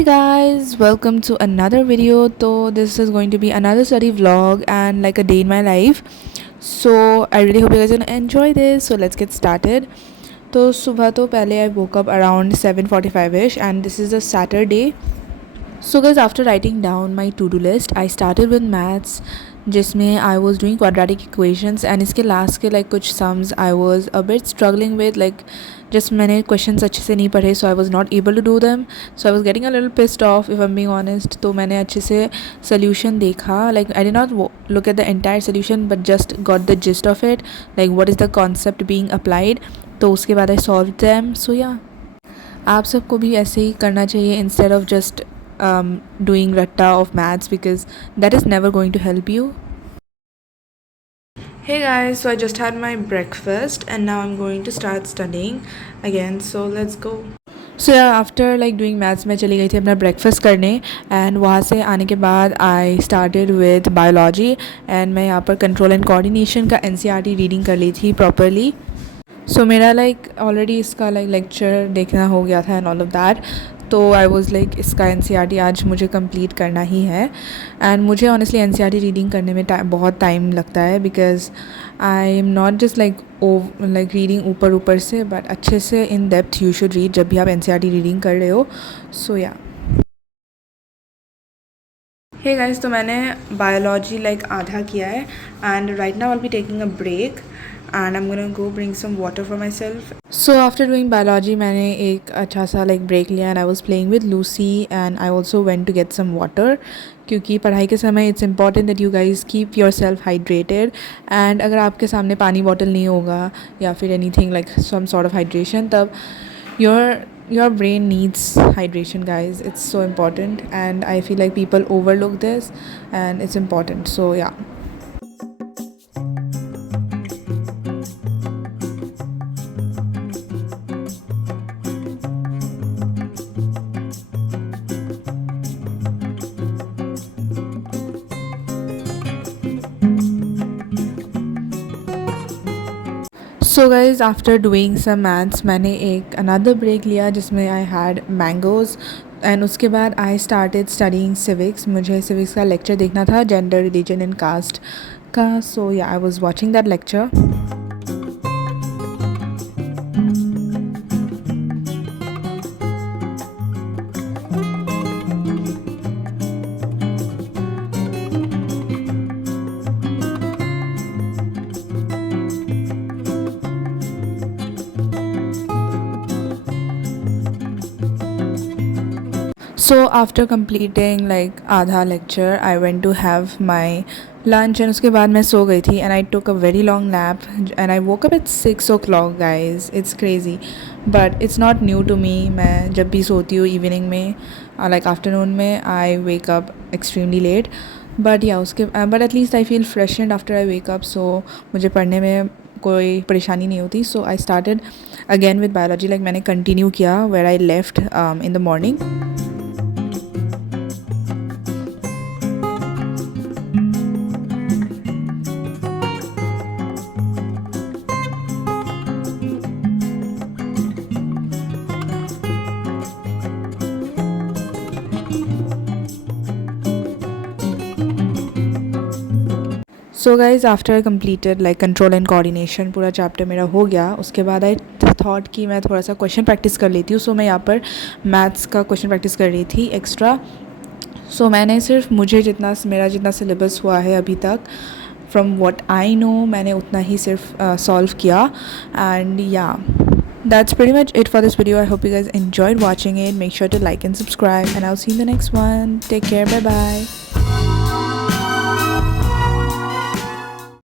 Hey guys, welcome to another video. So this is going to be another study vlog and like a day in my life. So I really hope you guys gonna enjoy this. So let's get started. तो सुबह तो पहले I woke up around 7:45ish and this is a Saturday. So guys, after writing down my to-do list, I started with maths जिसमें I was doing quadratic equations and इसके last के like कुछ sums I was a bit struggling with, like just मैंने questions अच्छे से नहीं पढ़े, so I was not able to do them, so I was getting a little pissed off if I'm being honest. तो मैंने अच्छे से solution देखा, like I did not look at the entire solution but just got the gist of it, like what is the concept being applied. तो उसके बाद I solved them. So yeah, आप सबको भी ऐसे ही करना चाहिए instead of just doing ratta of maths, because that is never going to help you. Hey guys, so I just had my breakfast and now I'm going to start studying again, so let's go. So yeah, after like doing maths मैं चली गई थी अपना breakfast करने and वहाँ से आने के बाद I started with biology and मैं यहाँ पर control and coordination का NCERT reading कर ली थी properly. So मेरा like already इसका like lecture देखना हो गया था and all of that, तो आई वॉज़ लाइक इसका NCERT आज मुझे कंप्लीट करना ही है. एंड मुझे ऑनेस्टली NCERT रीडिंग करने में बहुत टाइम लगता है, because I am not just like reading ऊपर ऊपर से, बट अच्छे से in depth you should read जब भी आप NCERT रीडिंग कर रहे हो. सो या हे गाइस, तो मैंने बायोलॉजी लाइक आधा किया है and right now I will be taking a break and I'm gonna go bring some water for myself. So after doing biology मैंने एक अच्छा सा like break लिया and I was playing with Lucy and I also went to get some water, क्योंकि पढ़ाई के समय it's important that you guys keep yourself hydrated, and अगर आपके सामने पानी बॉटल नहीं होगा या फिर anything like some sort of hydration, तब your brain needs hydration guys. It's so important and I feel like people overlook this and it's important. So yeah. So guys, after doing some maths मैंने एक another break लिया जिसमें I had mangoes and उसके बाद I started studying civics. मुझे civics का lecture देखना था, जेंडर, रिलीजन एंड कास्ट का. सो या, I was watching that lecture. So after completing like आधा lecture, I went to have my lunch and उसके बाद मैं सो गई थी and I took a very long nap and I woke up at 6 o'clock guys. It's crazy but it's not new to me. मैं जब भी सोती हूँ evening में like afternoon में I wake up extremely late, but yeah उसके but at least I feel freshened after I wake up, so मुझे पढ़ने में कोई परेशानी नहीं होती. So I started again with biology, like मैंने continue किया where I left in the morning. So guys, after I completed like control and coordination, पूरा चैप्टर मेरा हो गया. उसके बाद आई थॉट कि मैं थोड़ा सा क्वेश्चन प्रैक्टिस कर लेती हूँ. सो मैं यहाँ पर मैथ्स का क्वेश्चन प्रैक्टिस कर रही थी एक्स्ट्रा. सो मैंने सिर्फ मेरा जितना सिलेबस हुआ है अभी तक, फ्रॉम व्हाट आई नो, मैंने उतना ही सिर्फ सॉल्व किया. एंड या, that's pretty much it for this video. I hope you guys enjoyed watching it. Make sure to like and subscribe and I'll see you in the next one. Take care. Bye bye.